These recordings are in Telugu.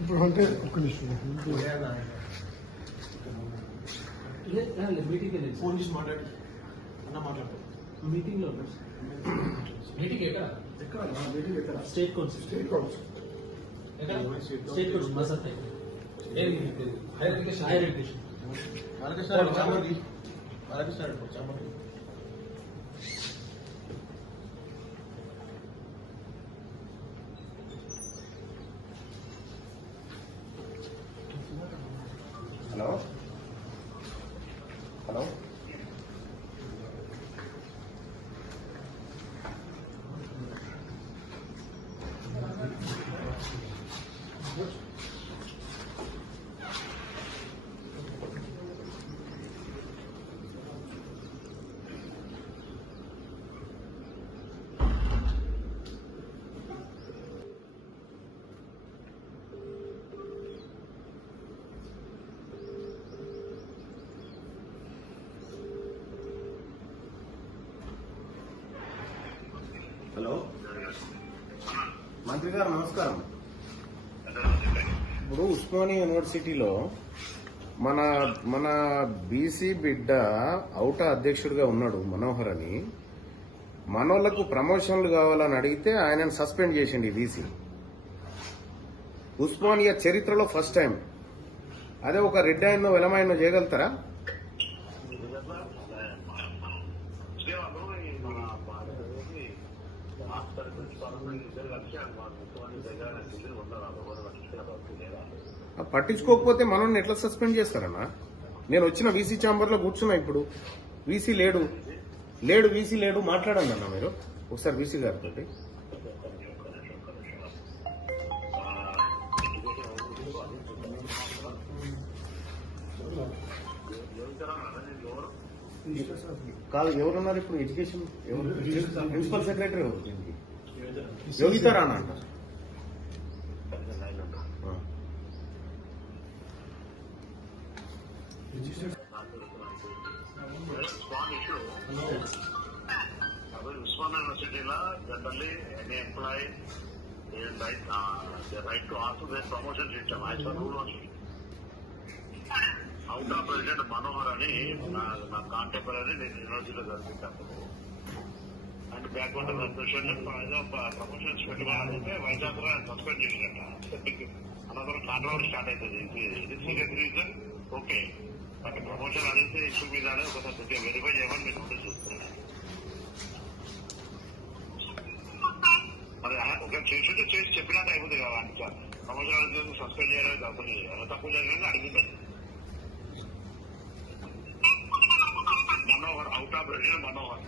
ఇప్పుడు అంటే ఒక్క నిమిషం మీటింగ్ ఫోన్ చేసి మాట్లాడు అన్న మాట్లాడు మీటింగ్ లో మీటింగ్ ఎక్కడ మీటింగ్ ఎక్కడ state council state council state council మసత్ higher education hello hello hello మంత్రి గారు నమస్కారం. ఇప్పుడు ఉస్మానియా యూనివర్సిటీలో మన మన బీసీ బిడ్డ ఔటా అధ్యక్షుడిగా ఉన్నాడు మనోహర్ అని. మనోళ్లకు ప్రమోషన్లు కావాలని అడిగితే ఆయనను సస్పెండ్ చేసింది బీసీ. ఉస్మానియా చరిత్రలో ఫస్ట్ టైం. అదే ఒక రెడ్ ఆయనో వెలమాయనో చేయగలుగుతారా? పట్టించుకోకపోతే మనల్ని ఎట్లా సస్పెండ్ చేస్తారన్నా? నేను వచ్చిన వీసీ ఛాంబర్ లో కూర్చున్నా. ఇప్పుడు వీసీ లేడు వీసీ లేడు మాట్లాడండి అన్న మీరు ఒకసారి వీసీ గారితో. కాదు, ఎవరున్నారు ఇప్పుడు ఎడ్యుకేషన్? ఎవరు ప్రిన్సిపల్ సెక్రటరీ? ఎవరు దీనికి? యోగితా రాణా అంట. Usman University generally any employee right to ask for their promotion system. I saw rule only. Out of President Manohar ani na contemporary university jarpitaru. And backward question promotion పెట్టాలంటే వైజాగ్ లో సస్పెండ్ చేసినట్ట. another controversy start అవుతుంది. ఇది serious reason okay, but promotion అనేది ఇష్యూ మీదనే ఒకసారి వెరిఫై చేయమని మీరు నోటీస్ చూస్తున్నాను. మరి ఒక చేసి చెప్పినట్టు అయిపోతుంది కదా. అంటే ప్రమోషన్ అనేది సస్పెండ్ చేయడానికి తప్పని తప్పు జరిగిందని అడిగింది Manohar. Out of president Manohar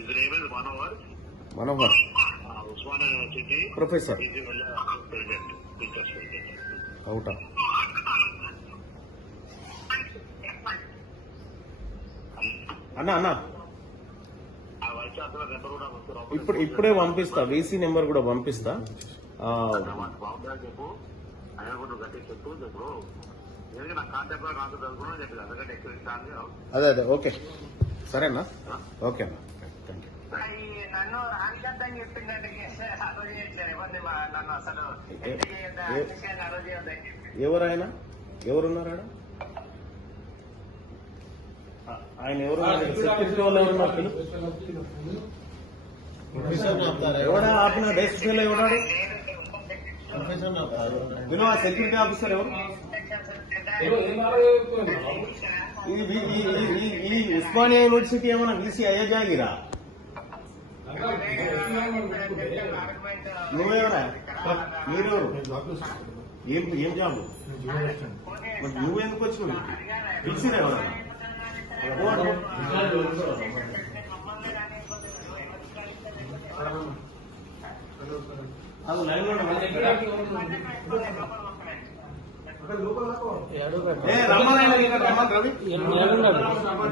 his name is Manohar Osmania university professor president teachers president అవుటా. అన్నా ఇప్పుడే పంపిస్తా, వీసీ నెంబర్ కూడా పంపిస్తా. చెప్పు ఆయన కూడా గట్టి చెప్పు చెప్పు. నా కాంటాక్ట్ లో నాకు చదువుకున్నా చెప్పి అందుకంటే ఎక్కువ. అదే ఓకే సరేనా? ఓకే అన్న, థ్యాంక్ యూ. నన్ను రానికద్దని చెప్పిందంటే నన్ను అసలు ఎవరైనా ఎవరున్నారా? ఆయన ఎవరు? సెక్యూరిటీ వాళ్ళు ఎవరున్నారు? ఎవడా ఆపిన డెస్క్ ఫెయిల్ ఎవడాడు? వినో ఆ సెక్యూరిటీ ఆఫీసర్ ఎవరు? ఈ ఉస్మానియా యూనివర్సిటీ ఏమన్నా వీసీ అయ్యజాగిరా? నువ్వెవరా? మీరెవరు? ఏం జాబ్? నువ్వెందుకు వచ్చినావు? పిలిచిరా ఎవరన్నా? అది లైన్ లో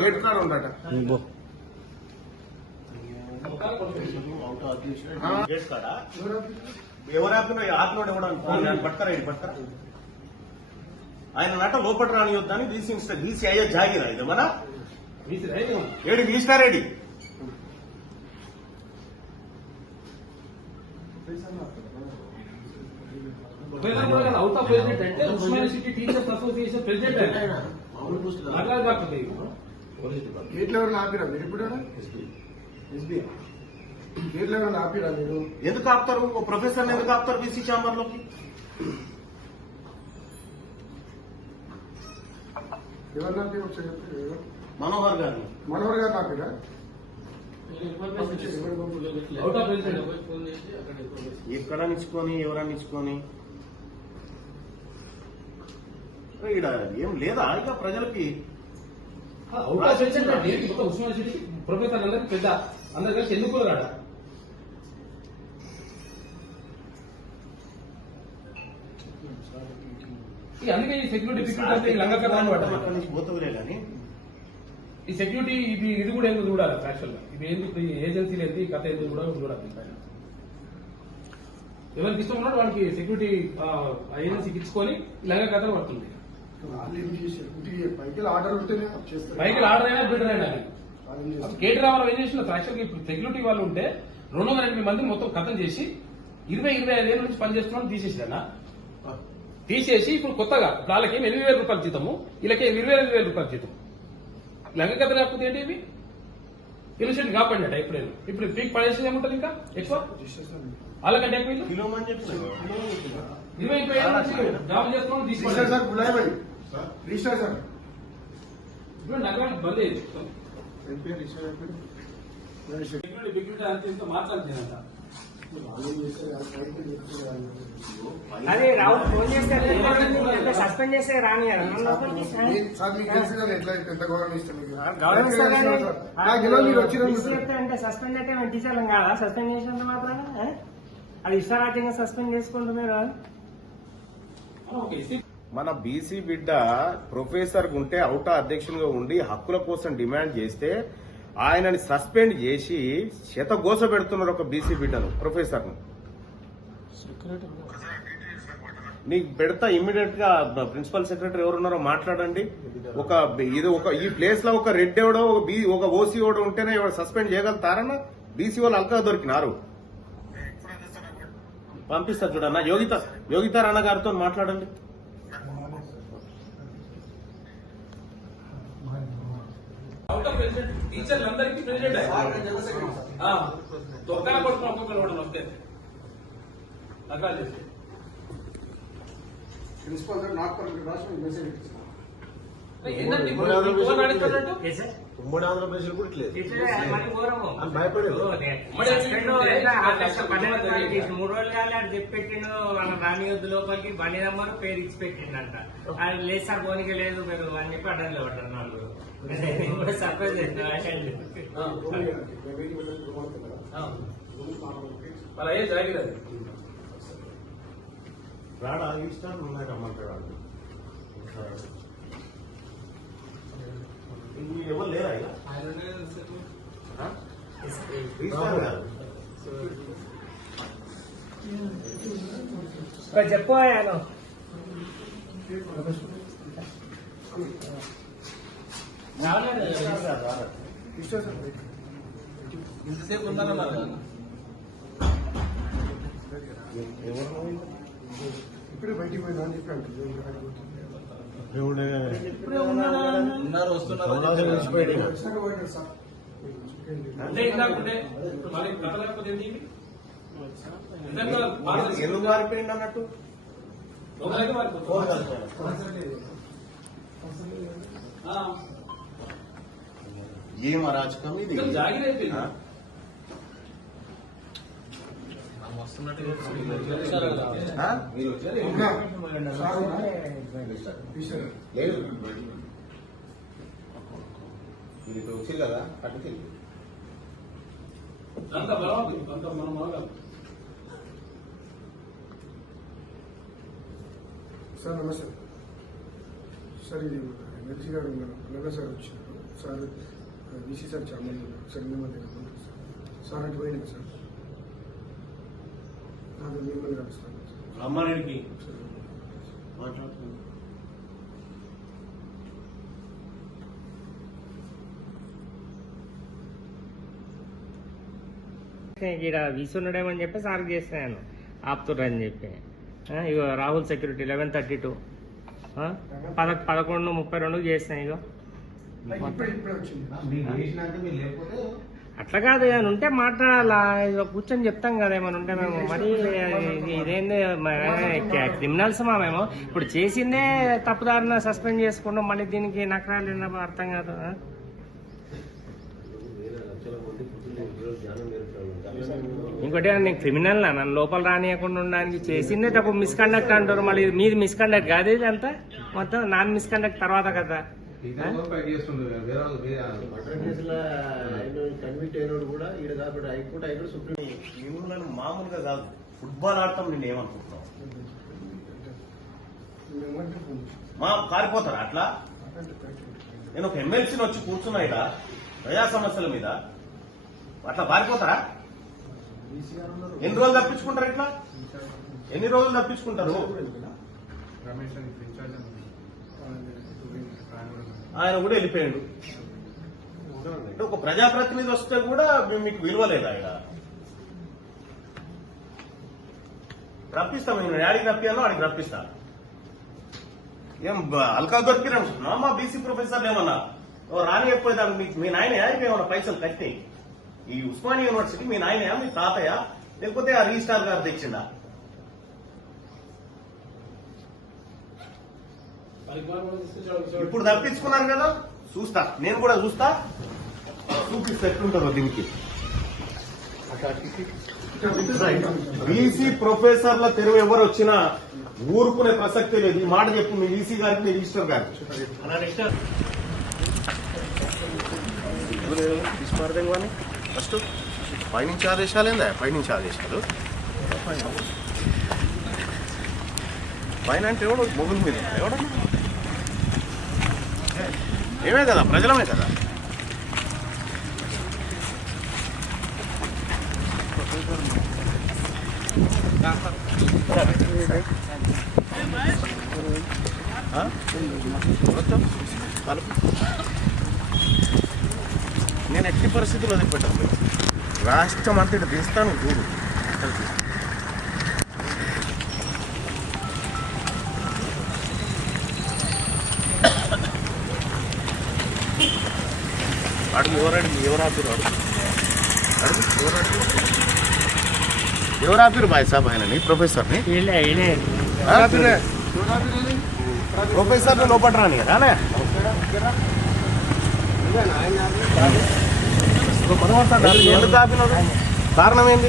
గేట్ కాడ ఉండట. గేట్ కాడ ఎవరు ఆపినోడు ఎవడు పట్టుకరా ఇది పట్టుకరా ఆయన నట లోపల రానియొద్దని బీసీ అయ్యే జాగిరా ఇది మన ఏడు వీసినారేడి అవుట్ ఆఫ్ ప్రెసిడెంట్ అంటే Osmania city teachers association president ఆయన అట్లా కాకపోతే గేట్లు ఎవరైనా ఆపిరా మీరు ఇప్పుడు గేట్లు ఎవరైనా ఆపిరా మీరు ఎందుకు ఆపుతారు ఓ ప్రొఫెసర్ ఎందుకు ఆపుతారు బీసీ ఛాంబర్ లోకి ఎవరిని ఆపి ఒకసారి చెప్పండి. మనోహర్ గారిని మనోహర్ గారిని ఆపిరా అవుట్ ఆఫ్ ప్రెసిడెంట్ ఎక్కడ నిచ్చుకొని ఎవరని నిచ్చుకొని ఈడ ఏం లేదా ఇక ప్రజలకి అవుట్ ఆఫ్ ప్రెసిడెంట్ అంటే మొత్తం ఉస్మానియా సిటీ ప్రొఫెసర్ అందరికి పెద్ద అందరు కలిసి ఎందుకు రాడ అందుకే ఈ సెక్యూరిటీ అంటే లంగకరాన్ని పడ్డా పోతులే కానీ ఈ సెక్యూరిటీ ఇది కూడా ఎందుకు చూడాలి యాక్చువల్ గా ఇది ఎందుకు ఏజెన్సీలు ఏంటి కథ ఎందుకు కూడా చూడాలి ఎవరికి ఇష్టం ఉన్నాడు వాడికి సెక్యూరిటీ ఏజెన్సీకి ఇచ్చుకొని ఇలాగ కథలు పడుతుంది పైకి ఆర్డర్ ఉంటేనే చేస్తారు బైక్ ఆర్డర్ అయినా బిల్డర్ అయినా కేటీ రామారావు ఏం చేసిన యాక్చువల్గా ఇప్పుడు సెక్యూరిటీ వాళ్ళు ఉంటే 280 మంది మొత్తం కథం చేసి 25 ఏళ్ళ నుంచి పనిచేస్తున్నాను తీసేసినా తీసేసి ఇప్పుడు కొత్తగా వాళ్ళకి 8,000 రూపాయలు జీతము వీళ్ళకి 25,000 రూపాయలు జీతం లంగ కథ లేకపోతే ఏంటి ఇవి ఇన్సెంట్ కాపాడినట్ట ఎప్పుడైనా ఇప్పుడు పీక్ పడేసి ఏముంటది ఇంకా ఎక్కువ వాళ్ళకంటే ఎక్కువ ఇల్లు కిలోమని చెప్పిన 25 ఏళ్ళ నుంచి జాబ్ చేస్తున్నాం తీసుకోవాలి సార్ బులాయ్ భాయ్ రిజిస్టర్ సార్ ఇప్పుడు నగరాలు బంద్ అయ్యింది రిజిస్టర్ సెక్యూరిటీ అంత ఇంత మాట్లాడుతుందంట అదే రావు ఫోన్ చేస్తే సస్పెండ్ చేస్తే రాని సార్ మీకు తెలుసు కదా ఎట్లా ఎంత గౌరవం ఇస్తాను అంటే సస్పెండ్ అయితే మేము టీచర్లం కాదా సస్పెండ్ చేసినంత మాత్రం అది ఇష్టారాజ్యంగా సస్పెండ్ చేసుకుంటూ మీరు మన బీసీ బిడ్డ ప్రొఫెసర్ ఉంటే అవుటా అధ్యక్షునిగా ఉండి హక్కుల కోసం డిమాండ్ చేస్తే ఆయనని సస్పెండ్ చేసి శతగోస పెడుతున్నారు ఒక బీసీ బిడ్డను ప్రొఫెసర్ ను నీకు పెడతా ఇమ్మీడియట్ గా ప్రిన్సిపల్ సెక్రటరీ ఎవరున్నారో మాట్లాడండి ఒక ఈ ప్లేస్ లో ఒక రెడ్ ఎవడో ఒక ఓసీ ఓడో ఉంటేనే సస్పెండ్ చేయగలుగుతారన్న బీసీ వాళ్ళు అల్కా దొరికినారు పంపిస్తారు చూడన్న యోగిత రాణా గారితో మాట్లాడండి అవుట్ ఆఫ్ ప్రెసిడెంట్ టీచర్లందరికీ ప్రెసిడెంట్ తొక్కన కొడుకుని ఒక్కొక్కరు కూడా వస్తే అలా చేసి ప్రిన్సిపల్ సార్ నాకు రాష్ట్రం మెసేజ్ ఇస్తాను ఏంటంటే ఫోన్ అడుగుతున్నట్టు ఉమ్మడి ఆంధ్రప్రదేశ్ కూడా ఇట్లేదు అని భయపడేది 3 రోజులు కాలే అది చెప్పెట్టిండు వాళ్ళ రాని వద్దు లోపలికి బండి నెంబర్ పేరు ఇచ్చి పెట్టిండంట అది లేదు సార్ పోనీకి లేదు మీరు అని చెప్పి అడ్డంలో పడ్డారు వాళ్ళు కూడా సర్ప్రైజ్ అలా ఏం జరగలేదు రాడా ఇష్టాలు ఉన్నాయి రమ్మంటాడు ఎవరు లేరా ఇక చెప్పాను ఇంతసేపు ఉన్నారన్నారు ఇప్పుడే బయటికి పోయినా అని చెప్పి అంటుంది ఉన్నారు వస్తున్నారు అంటే ఇందాకుంటే ఇప్పుడు మళ్ళీ కథ లేకపోతే ఏంటి ఎందుకు మారిపోయింది అన్నట్టు ఏం అరాచకం ఇది జాగిరైపోయింది మీరు లేదు మీరు ఇక్కడ వచ్చి కదా అటు తిరిగి అంత బలం అంత మనం మొదలు సార్ నమస్తే సార్ ఇది ఎనర్జీ గారు ఉన్నారు అలాగే సార్ వచ్చినారు సార్ బీసీ సార్ చాలా మంది ఉన్నారు సార్ మీ మధ్య సార్ అటు పోయినా సార్ అది మిమ్మల్ని కలుస్తాను రమ్మారెడ్డికి మాట్లాడుతున్నాను. ఇక్కడ వీసున్నాడేమని చెప్పి సార్కి చేసినాను ఆపుతుర్రని చెప్పి ఇగో రాహుల్ సెక్యూరిటీ 11:32 11:32 చేసినా ఇగో ఇప్పుడే వచ్చింది అట్లా కాదు ఏమైనా ఉంటే మాట్లాడాలా ఇక కూర్చొని చెప్తాం కదా ఏమైనా ఉంటే మేము మరి ఇదేంది క్రిమినల్స్ మేము ఇప్పుడు చేసిందే తప్పుదారిన సస్పెండ్ చేసుకుంటాం మళ్ళీ దీనికి నకరాలు ఏందో అర్థం కాదు. ఇంకోటి నేను క్రిమినల్ నన్ను లోపల రానియకుండా ఉండడానికి చేసిందే తప్పు మిస్కండక్ట్ అంటారు మళ్ళీ మీది మిస్కండక్ట్ కాదు ఇది అంతా మొత్తం నాన్ మిస్కండక్ట్ తర్వాత కదా. కన్విట్ అయినోడు కూడా ఈడ కాబట్టి హైకోర్టు హైకోర్టు సుప్రీం మిమ్మల్ని మామూలుగా కాదు ఫుట్బాల్ ఆడటం నేను ఏమనుకుంటున్నావు మా కారిపోతారా అట్లా? నేను ఒక ఎమ్మెల్సీని వచ్చి కూర్చున్నా ఇక ప్రజా సమస్యల మీద అట్లా పారిపోతారా? ఎన్ని రోజులు తప్పించుకుంటారు ఇట్లా? ఎన్ని రోజులు తప్పించుకుంటారు? ఆయన కూడా వెళ్ళిపోయాడు. అంటే ఒక ప్రజాప్రతినిధి వస్తే కూడా మీకు విలువ లేదా? ఆయన రప్పిస్తాం, మేము యాడికి రప్పియాలో ఆడికి రప్పిస్తా. ఏం అల్కా దొరికినా మా బీసీ ప్రొఫెసర్లు ఏమన్నా రాని చెప్పేదాన్ని మీకు మీ నాయన యాడికి ఏమన్నా పైసలు కట్టి ఈ ఉస్మానియా యూనివర్సిటీ మీ నాయన మీ తాతయ్య లేకపోతే ఆ రిజిస్ట్రార్ గారు తెచ్చిందా? ఇప్పుడు తప్పించుకున్నారు కదా, చూస్తా నేను కూడా చూస్తా, చూపిస్తే ఎట్లుంటుందో దీనికి. బీసీ ప్రొఫెసర్ల తెరువు ఎవరు వచ్చినా ఊరుకునే ప్రసక్తే లేదు. ఈ మాట చెప్పు మీ ఈసీ గారికి మీ రిజిస్టర్ గారికి. ఫస్ట్ పైనుంచి ఆదేశాలు ఏందా? పైనుంచి ఆదేశాలు పైన అంటే ఎవడు మొగుల మీద ఎవడన్నా ఏమే కదా, ప్రజలమే కదా. నేను ఎట్టి పరిస్థితుల్లో వదిలిపెట్టాను. రాష్ట్రం అంతటి తీస్తాను చూడు. అడుగు ఎవరాపిరు ఎవరాపిరు బాయ్ సాబ్ ఆయనని ప్రొఫెసర్ని ప్రొఫెసర్ని లోపల రాని రానే ఎందుకు ఆపినాడు? కారణం ఏంటి?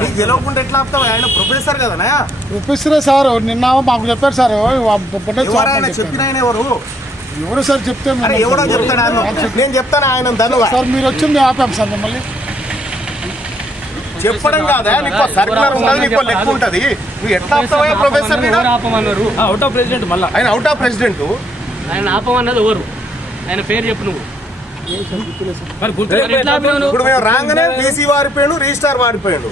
నీకు గెలవకుండా ఎట్లా ఆపుతావు? ఆయన ప్రొఫెసర్ కదనా? ప్రొఫెసరే సార్. నిన్న మాకు చెప్పారు సార్. ఆయన చెప్పిన ఆయన ఎవరు సార్ చెప్తే ఎవడో చెప్తాడు. నేను చెప్తాను ఆయన ధన్యవాదాలు సార్. మీరు వచ్చి మేము ఆపాం సార్ మిమ్మల్ని. చెప్పడం కాదా, నీకు సర్కులర్ ఉండదు, నీకు లెక్క ఉంటది. నువ్వు ఎట్లా ఆపుతావా ప్రొఫెసర్? ఆపమన్నారు అవుట్ ఆఫ్ ప్రెసిడెంట్. మళ్ళీ ఆయన అవుట్ ఆఫ్ ప్రెసిడెంట్. ఆయన ఆపమన్నది ఎవరు? ఆయన పేరు చెప్పు నువ్వు. ఇప్పుడు మేము రాగానే బీసీ వారిపోయాడు, రిజిస్టార్ వారిపోయాడు.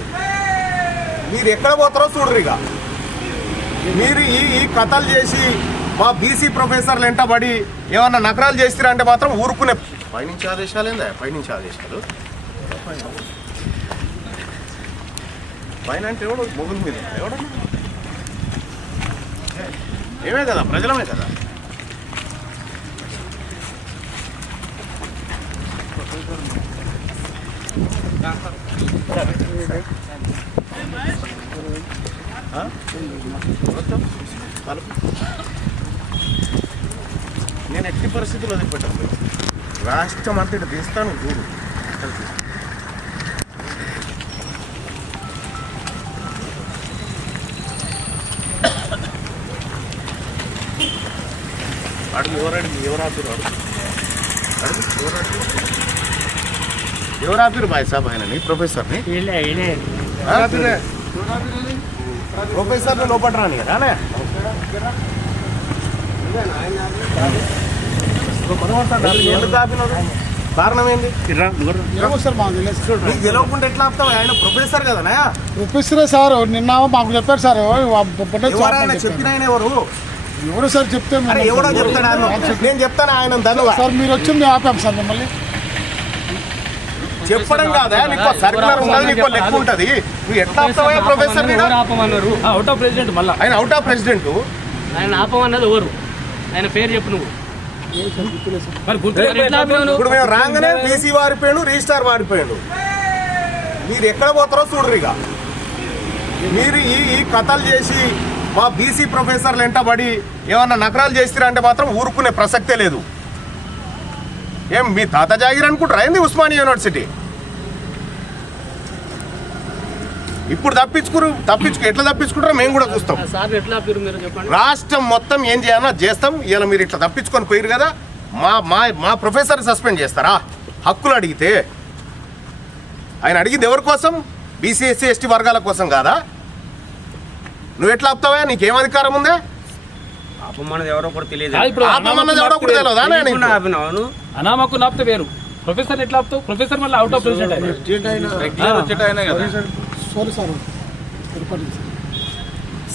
మీరు ఎక్కడ పోతారో చూడరు. ఇక మీరు ఈ కథలు చేసి మా బీసీ ప్రొఫెసర్లు వెంటబడి ఏమన్నా నకరాలు చేస్తారా అంటే మాత్రం ఊరుకునే. పైనుంచి ఆదేశాలు ఏందా? పైనుంచి ఆదేశాలు పైన అంటే ఎవడు మొగుల మీద ఎవడన్నా ఏమే కదా, ప్రజలమే కదా. నేను ఎట్టి పరిస్థితుల్లో వదిలిపెట్టాను. రాష్ట్రం అంతటి తీస్తాను చూడు. అడుగు ఎవరాపిరు ఎవరాపిరు బాయ్ సాబ్ ఆయనని ప్రొఫెసర్ని ప్రొఫెసర్ని లోపల రాని రానే ఎందుకు ఆపినాడు? కారణం ఏంది? ఏమో సార్ మాకు తెలియదు సార్. నీకు తెలియకుండా ఎట్లా ఆపుతావు? ఆయన ప్రొఫెసర్ కదనా? ప్రొఫెసరే సార్ నిన్న మాకు చెప్పారు సార్ ఎవరైనా చెప్పిన ఆయన ఎవరు? ఎవరు సార్ చెప్తే మేము అరే ఎవడో చెప్తాడు ఆయన. నేను చెప్తాను ఆయన ధన్యవాదాలు. సార్ మీరు వచ్చి మేము ఆపాం సార్ మిమ్మల్ని. చెప్పడం కాదా? నీకు సర్కులర్ ఉంటుంది, నీకు లెక్క ఉంటుంది. నువ్వు ఎట్లా ఆపుతావా ప్రొఫెసర్? ఆపమన్నారు అవుట్ ఆఫ్ ప్రెసిడెంట్ మళ్ళా ఆయన అవుట్ ఆఫ్ ప్రెసిడెంట్. ఆయన ఆపమన్నది ఎవరు? ఆయన పేరు చెప్పు నువ్వు. మరి ఇప్పుడు మేము రాగానే బీసీ వారిపోయాడు, రిజిస్టార్ వారిపోయాడు. మీరు ఎక్కడ పోతారో చూడరు. ఇక మీరు ఈ కథలు చేసి మా బీసీ ప్రొఫెసర్లు వెంటబడి ఏమన్నా నకరాలు చేస్తారంటే మాత్రం ఊరుకునే ప్రసక్తే లేదు. ఏం మీ తాత జాగిర్ అనుకుంటారా ఏంది ఉస్మానియా యూనివర్సిటీ? ఇప్పుడు ఎట్లా తప్పించుకుంటారో మేము కూడా చూస్తాం. సార్ ఎట్లా ఆపారు మీరు చెప్పండి. రాష్ట్రం మొత్తం ఏం చేయాలో చేస్తాం. ఇలా మీరు ఇట్లా తప్పించుకొని పోయారు కదా, మా ప్రొఫెసర్ సస్పెండ్ చేస్తారా? హక్కులు అడిగితే ఆయన అడిగింది ఎవరి కోసం? బీసీ ఎస్సీ ఎస్టీ వర్గాల కోసం కాదా? నువ్వు ఎట్లా ఆపుతావా? నీకేం అధికారం ఉందే? ఆపమన్నది ఎవరో కూడా తెలియదు. ఆపమన్నది ఎవరో కూడా తెలియదా? అనామకు నాపితే వేరు, ప్రొఫెసర్ ఎట్లా ఆపుతావు? ప్రొఫెసర్ మళ్ళీ అవుట్ ఆఫ్ ప్రెసిడెంట్ ఆయన. సారీ సార్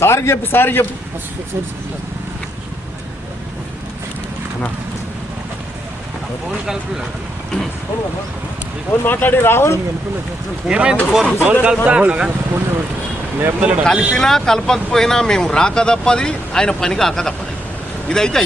సారీ చెప్పు. సారీ ఫోన్ మాట్లాడి రాహుల్ ఏమైంది? ఫోన్ కలిపినా కలపకపోయినా మేము రాక తప్పది, ఆయన పని కాక తప్పది. ఇదైతే